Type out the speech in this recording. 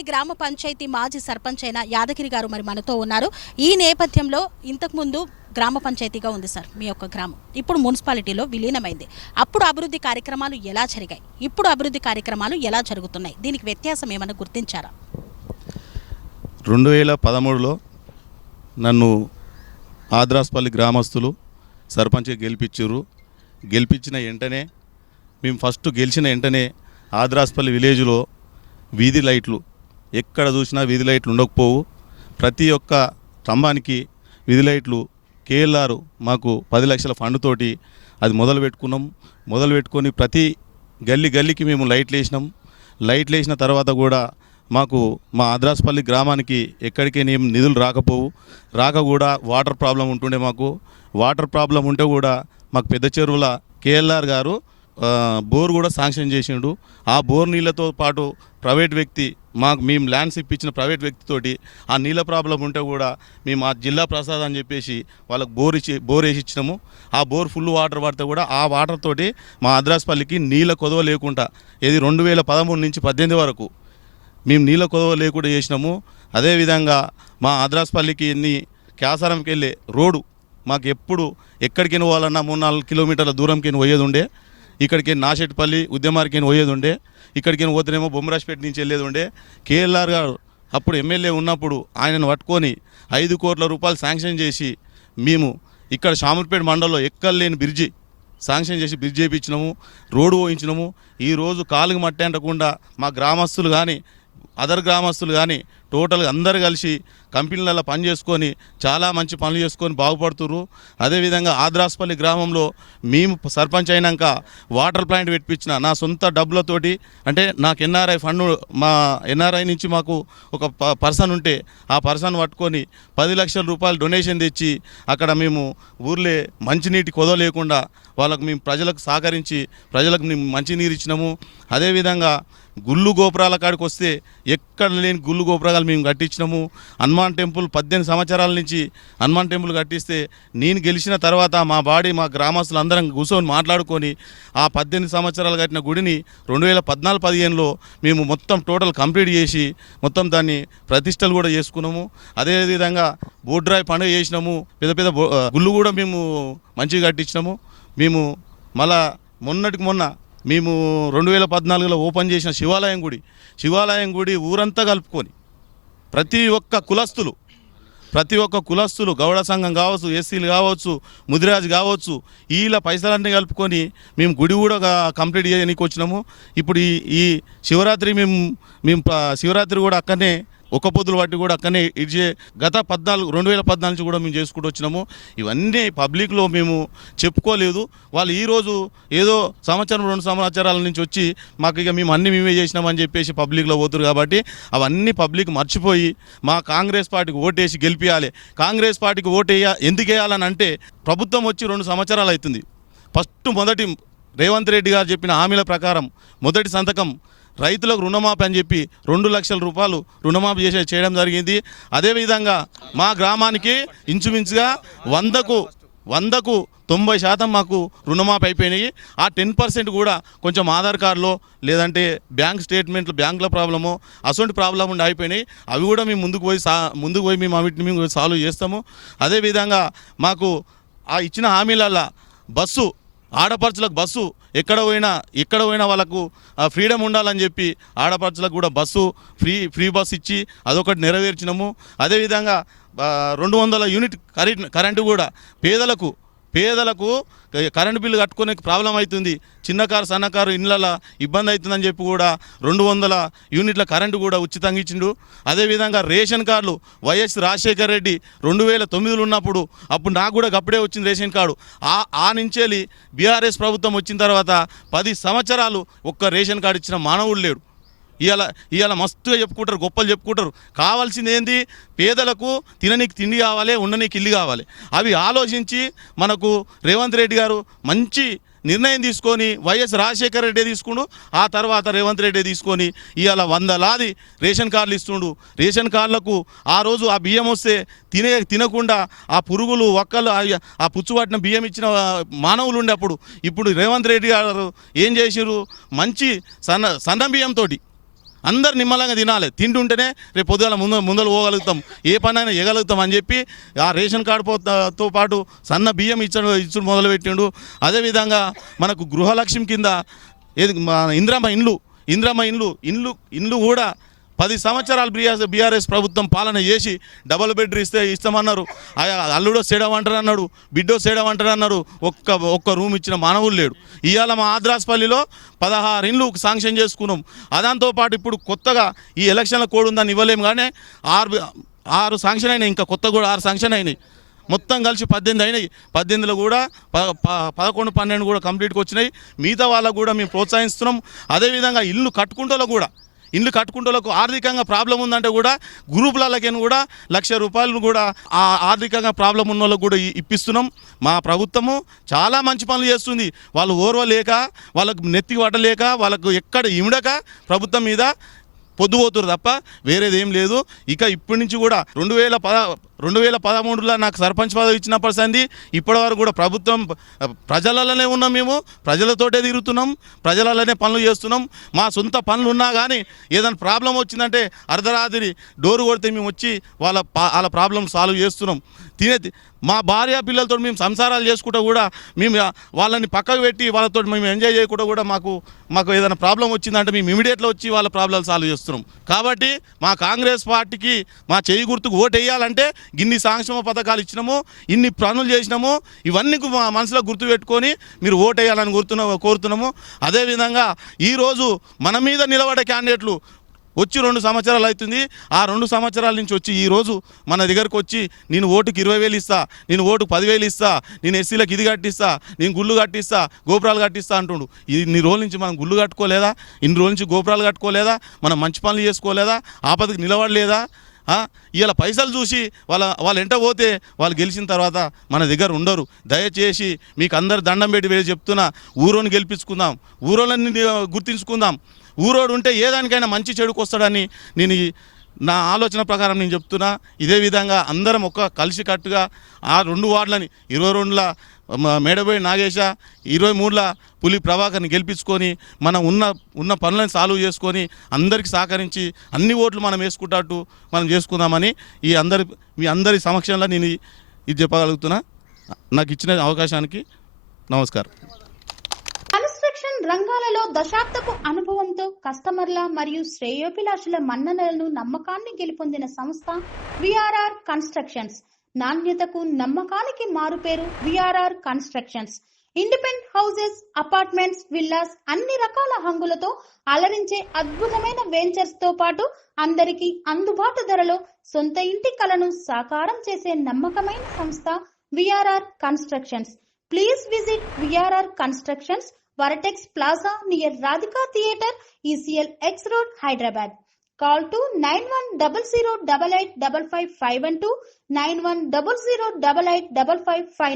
ఆద్రాస్పల్లి గ్రామ పంచాయతీ మాజీ సర్పంచ్ అయిన యాదగిరి గారు మరి మనతో ఉన్నారు. ఈ నేపథ్యంలో ఇంతకుముందు గ్రామ పంచాయతీగా ఉంది సార్ మీ యొక్క గ్రామం, ఇప్పుడు మున్సిపాలిటీలో విలీనమైంది. అప్పుడు అభివృద్ధి కార్యక్రమాలు ఎలా జరిగాయి, ఇప్పుడు అభివృద్ధి కార్యక్రమాలు ఎలా జరుగుతున్నాయి, దీనికి వ్యత్యాసం ఏమైనా గుర్తించారా? 2013లో నన్ను ఆద్రాస్పల్లి గ్రామస్తులు సర్పంచ్గా గెలిపించిన వెంటనే మేము ఫస్ట్ గెలిచిన వెంటనే ఆద్రాస్పల్లి విలేజ్లో వీధి లైట్లు ఎక్కడ చూసినా వీధి లైట్లు ఉండకపోవు. ప్రతి ఒక్క స్తంభానికి వీధి లైట్లు కేఎల్ఆర్ మాకు 10 లక్షల ఫండ్ తోటి అది మొదలు పెట్టుకొని ప్రతి గల్లీకి మేము లైట్లు వేసిన తర్వాత కూడా మాకు మా ఆద్రాస్పల్లి గ్రామానికి ఎక్కడికి నిధులు రాక కూడా వాటర్ ప్రాబ్లం ఉంటుండే. వాటర్ ప్రాబ్లం ఉంటే కూడా మాకు పెద్ద చెరువుల కేఎల్ఆర్ గారు బోర్ కూడా శాంక్షన్ చేసిండు. ఆ బోర్ నీళ్ళతో పాటు ప్రైవేట్ వ్యక్తి మేము ల్యాండ్స్ ఇప్పించిన ప్రైవేట్ వ్యక్తితోటి ఆ నీళ్ళ ప్రాబ్లం ఉంటే కూడా మేము ఆ జిల్లా ప్రసాద్ అని చెప్పేసి వాళ్ళకి బోర్ వేసి ఇచ్చినాము. ఆ బోర్ ఫుల్ వాటర్ పడితే కూడా ఆ వాటర్ తోటి మా ఆద్రాస్పల్లికి నీళ్ళ కొదవ లేకుండా 2013 నుంచి 18 వరకు మేము నీళ్ళ కొదవ లేకుండా చేసినాము. అదేవిధంగా మా ఆద్రాస్పల్లికి క్యాసారంకి వెళ్ళే రోడ్డు మాకు ఎప్పుడు ఎక్కడికి పోవాలన్నా 3-4 కిలోమీటర్ల దూరంకి పోయేది ఉండే. ఇక్కడికి నాషెట్పల్లి ఉద్యమానికి పోయేది ఉండే. ఇక్కడికి పోతేనేమో బొమ్మరాజ్పేట నుంచి వెళ్ళేది ఉండే. కేఎల్ఆర్ గారు అప్పుడు ఎమ్మెల్యే ఉన్నప్పుడు ఆయనను పట్టుకొని 5 కోట్ల రూపాయలు శాంక్షన్ చేసి మేము ఇక్కడ షామూర్పేట మండలంలో ఎక్కలేని బ్రిడ్జి శాంక్షన్ చేసి బ్రిడ్జి చేయించినాము, రోడ్డు పోయించినాము. ఈరోజు కాలుకి మట్టి అంటకుండా మా గ్రామస్తులు కానీ అదర్ గ్రామస్తులు కానీ టోటల్గా అందరు కలిసి కంపెనీలలో పని చేసుకొని చాలా మంచి పనులు చేసుకొని బాగుపడుతున్నారు. అదేవిధంగా ఆద్రాస్పల్లి గ్రామంలో మేము సర్పంచ్ అయినాక వాటర్ ప్లాంట్ పెట్టించిన నా సొంత డబ్బులతోటి, అంటే నాకు ఎన్ఆర్ఐ ఫండ్ మా ఎన్ఆర్ఐ నుంచి మాకు ఒక పర్సన్ ఉంటే ఆ పర్సన్ పట్టుకొని 10 లక్షల రూపాయలు డొనేషన్ తెచ్చి అక్కడ మేము ఊర్లే మంచినీటి కొదవ లేకుండా వాళ్ళకు మేము ప్రజలకు సహకరించి ప్రజలకు మేము మంచినీరు ఇచ్చినాము. అదేవిధంగా గుళ్ళు గోపురాల కాడికి వస్తే ఎక్కడ లేని గుళ్ళు గోపురాలు మేము కట్టించినాము. హనుమాన్ టెంపుల్ 18 సంవత్సరాల నుంచి హనుమాన్ టెంపుల్ కట్టిస్తే నేను గెలిచిన తర్వాత మా గ్రామస్తులు అందరం కూర్చొని మాట్లాడుకొని ఆ 18 సంవత్సరాలు కట్టిన గుడిని 2014-15లో మేము మొత్తం టోటల్ కంప్లీట్ చేసి మొత్తం దాన్ని ప్రతిష్టలు కూడా చేసుకున్నాము. అదేవిధంగా బోడ్రాయి పండుగ చేసినాము. పెద్ద గుళ్ళు కూడా మేము మంచిగా కట్టించినాము. మేము మళ్ళా మొన్న మేము 2014లో ఓపెన్ చేసిన శివాలయం గుడి ఊరంతా కలుపుకొని ప్రతి ఒక్క కులస్తులు గౌడ సంఘం కావచ్చు, ఎస్సీలు కావచ్చు, ముదిరాజు కావచ్చు, వీళ్ళ పైసలన్నీ కలుపుకొని మేము గుడి కూడా కంప్లీట్ చేయడానికి వచ్చినాము. ఇప్పుడు ఈ శివరాత్రి మేము శివరాత్రి కూడా అక్కడనే ఒక్క పొద్దులు బట్టి కూడా అక్కడనే గత 2014 నుంచి కూడా మేము చేసుకుంటూ వచ్చినాము. ఇవన్నీ పబ్లిక్లో మేము చెప్పుకోలేదు. వాళ్ళు ఈరోజు ఏదో 1-2 సంవత్సరాల నుంచి వచ్చి మాకు ఇక మేమే చేసినామని చెప్పేసి పబ్లిక్లో పోతున్నారు. కాబట్టి అవన్నీ పబ్లిక్ మర్చిపోయి మా కాంగ్రెస్ పార్టీకి ఓటేసి గెలిపించాలి. కాంగ్రెస్ పార్టీకి ఎందుకు వేయాలని అంటే ప్రభుత్వం వచ్చి 2 సంవత్సరాలు అవుతుంది. మొదటి రేవంత్ రెడ్డి గారు చెప్పిన హామీల ప్రకారం మొదటి సంతకం రైతులకు రుణమాఫీ అని చెప్పి 2 లక్షల రూపాయలు రుణమాఫీ చేయడం జరిగింది. అదేవిధంగా మా గ్రామానికి ఇంచుమించుగా 100కు 90% మాకు రుణమాఫీ అయిపోయినాయి. ఆ 10% కూడా కొంచెం ఆధార్ కార్డులో లేదంటే బ్యాంక్ స్టేట్మెంట్లు బ్యాంకుల ప్రాబ్లము అసొంటి ప్రాబ్లం ఉండి అయిపోయినాయి. అవి కూడా మేము ముందుకు పోయి మేము వాటిని మేము సాల్వ్ చేస్తాము. అదేవిధంగా మాకు ఆ ఇచ్చిన హామీలల్లో ఆడపడుచులకు బస్సు ఎక్కడ పోయినా వాళ్ళకు ఫ్రీడమ్ ఉండాలని చెప్పి ఆడపడుచులకు కూడా ఫ్రీ బస్సు ఇచ్చి అదొకటి నెరవేర్చినాము. అదేవిధంగా 200 యూనిట్ కరెంటు కూడా పేదలకు కరెంటు బిల్లు కట్టుకునే ప్రాబ్లం అవుతుంది. చిన్నకారు సన్నకారు ఇళ్ళల్లో ఇబ్బంది అవుతుందని చెప్పి కూడా 200 యూనిట్ల కరెంటు కూడా ఉచితంగా ఇచ్చిండు. అదేవిధంగా రేషన్ కార్డులు వైఎస్ రాజశేఖర రెడ్డి 2009లో ఉన్నప్పుడు అప్పుడు నాకు కూడా అప్పుడే వచ్చింది రేషన్ కార్డు. ఆ నుంచేలి బీఆర్ఎస్ ప్రభుత్వం వచ్చిన తర్వాత 10 సంవత్సరాలు ఒక్క రేషన్ కార్డు ఇచ్చిన మానవుడు లేడు. ఇవాళ మస్తుగా చెప్పుకుంటారు, గొప్పలు చెప్పుకుంటారు. కావాల్సింది ఏంది? పేదలకు తిననీకి తిండి కావాలి, ఉండనీకి ఇల్లు కావాలి. అవి ఆలోచించి మనకు రేవంత్ రెడ్డి గారు మంచి నిర్ణయం తీసుకొని వైఎస్ రాజశేఖర రెడ్డి తీసుకుండు, ఆ తర్వాత రేవంత్ రెడ్డి తీసుకొని ఇవాళ 100లాది రేషన్ కార్డులు ఇస్తుండు. రేషన్ కార్డులకు ఆ రోజు ఆ బియ్యం వస్తే తినకుండా ఆ పురుగులు ఒక్కలు ఆ పుచ్చుపట్టిన బియ్యం ఇచ్చిన మానవులు ఉండేప్పుడు ఇప్పుడు రేవంత్ రెడ్డి గారు ఏం చేసిరు? మంచి సన్న బియ్యంతో అందరు నిమ్మలంగా తినాలి, తింటుంటేనే రేపు పొద్దుగాల ముందలు పోగలుగుతాం, ఏ పనైనా ఇవ్వగలుగుతాం అని చెప్పి ఆ రేషన్ కార్డుతో పాటు సన్న బియ్యం ఇచ్చుడు మొదలుపెట్టిండు. అదేవిధంగా మనకు గృహలక్ష్మి కింద ఏది ఇంద్రమ్మ ఇండ్లు కూడా 10 సంవత్సరాలు బీఆర్ఎస్ ప్రభుత్వం పాలన చేసి డబుల్ బెడ్ ఇస్తామన్నారు. అల్లుడో సేడమంటారు అన్నాడు, బిడ్డో సేడమంటారు అన్నారు. ఒక్క రూమ్ ఇచ్చిన మానవులు లేడు. ఇవాళ మా ఆద్రాస్పల్లిలో 16 ఇండ్లు శాంక్షన్ చేసుకున్నాం. అదాంతోపాటు ఇప్పుడు కొత్తగా ఈ ఎలక్షన్ల కోడ్ ఉందని ఇవ్వలేము, కానీ 6 శాంక్షన్ అయినాయి, ఇంకా కొత్త కూడా 6 శాంక్షన్ అయినాయి. మొత్తం కలిసి 18 అయినాయి. 18లో కూడా 11, 12 కూడా కంప్లీట్గా వచ్చినాయి. మిగతా వాళ్ళకు కూడా మేము ప్రోత్సహిస్తున్నాం. అదేవిధంగా ఇల్లు కట్టుకుంటోళ్ళకు ఆర్థికంగా ప్రాబ్లం ఉందంటే కూడా గ్రూపులకి కూడా ₹1,00,000 కూడా ఆ ఆర్థికంగా ప్రాబ్లం ఉన్న వాళ్ళకు కూడా ఇప్పిస్తున్నాం. మా ప్రభుత్వము చాలా మంచి పనులు చేస్తుంది. వాళ్ళు ఓర్వలేక, వాళ్ళకు నెత్తికి పట్టలేక, వాళ్ళకు ఎక్కడ ఇమిడక ప్రభుత్వం మీద పొద్దుపోతురు తప్ప వేరేది ఏం లేదు. ఇక ఇప్పటి నుంచి కూడా 2013లో నాకు సర్పంచ్ పదవి ఇచ్చినప్పటి సంది ఇప్పటి వరకు కూడా ప్రభుత్వం ప్రజలలోనే ఉన్నాం. మేము ప్రజలతోటే తిరుగుతున్నాం, ప్రజలలోనే పనులు చేస్తున్నాం. మా సొంత పనులు ఉన్నా కానీ ఏదైనా ప్రాబ్లం వచ్చిందంటే అర్ధరాత్రి డోరు కొడితే మేము వచ్చి వాళ్ళ ప్రాబ్లం సాల్వ్ చేస్తున్నాం. మా భార్య పిల్లలతో మేము సంసారాలు చేసుకుంటూ కూడా మేము వాళ్ళని పక్కకు పెట్టి వాళ్ళతో మేము ఎంజాయ్ చేయకుండా కూడా మాకు ఏదైనా ప్రాబ్లం వచ్చిందంటే మేము ఇమీడియట్లో వచ్చి వాళ్ళ ప్రాబ్లం సాల్వ్ చేస్తున్నాం. కాబట్టి మా కాంగ్రెస్ పార్టీకి మా చేయి గుర్తుకు ఓటు వేయాలంటే ఇన్ని సంక్షేమ పథకాలు ఇచ్చినాము, ఇన్ని పనులు చేసినాము, ఇవన్నీ మా మనసులో గుర్తుపెట్టుకొని మీరు ఓటు వేయాలని కోరుతున్నాము. అదేవిధంగా ఈరోజు మన మీద నిలబడే క్యాండిడేట్లు వచ్చి 2 సంవత్సరాలు అవుతుంది. ఆ 2 సంవత్సరాల నుంచి వచ్చి ఈరోజు మన దగ్గరకు వచ్చి నేను ఓటుకి 20,000 ఇస్తా, నేను ఓటుకు 10,000 ఇస్తా, నేను ఎస్సీలకు ఇది కట్టిస్తా, నేను గుళ్ళు కట్టిస్తా, గోపురాలు కట్టిస్తా అంటుండు. ఇన్ని రోజుల నుంచి మనం గుళ్ళు కట్టుకోలేదా? ఇన్ని రోజుల నుంచి గోపురాలు కట్టుకోలేదా? మనం మంచి పనులు చేసుకోలేదా? ఆపదకి నిలబడలేదా? ఇలా పైసలు చూసి వాళ్ళు ఎంట పోతే వాళ్ళు గెలిచిన తర్వాత మన దగ్గర ఉండరు. దయచేసి మీకు అందరు దండం పెట్టి చెప్తున్నా, ఊరోని గెలిపించుకుందాం, ఊరోళ్ళని గుర్తించుకుందాం. ఊరోడు ఉంటే ఏ దానికైనా మంచి చెడుకు వస్తాడని నేను నా ఆలోచన ప్రకారం నేను చెప్తున్నా. ఇదే విధంగా అందరం కలిసికట్టుగా ఆ 2 వార్డులని 22ల మేడబోయి నాగేశ, 23ల పులి ప్రభాకర్ని గెలిపించుకొని మనం ఉన్న పనులను సాల్వ్ చేసుకొని అందరికి సహకరించి అన్ని ఓట్లు మనం వేసుకుంటట్టు మనం చేసుకుందామని మీ అందరి సమక్షంలో నేను ఇది చెప్పగలుగుతున్నా. నాకు ఇచ్చిన అవకాశానికి నమస్కారం. రంగాలలో దశాబ్దపు అనుభవంతో కస్టమర్ల మరియు శ్రేయోభిలాషుల మన్ననలను నమ్మకాన్ని గెలుపొందిన సంస్థ విఆర్ఆర్ కన్స్ట్రక్షన్స్. నాణ్యతకు నమ్మకానికి మారుపేరు VRR constructions. Independent houses, apartments, villas అన్ని రకాల హంగులతో అలరించే అద్భుతమైన వెంచర్స్ తో పాటు అందరికీ అందుబాటు ధరలో సొంత ఇంటి కలను సాకారం చేసే నమ్మకమైన సంస్థ VRR constructions. Please visit VRR constructions, Varatex Plaza near Radhika Theatre, ECL X Road, Hyderabad. Call to 910088555512, 9100885559.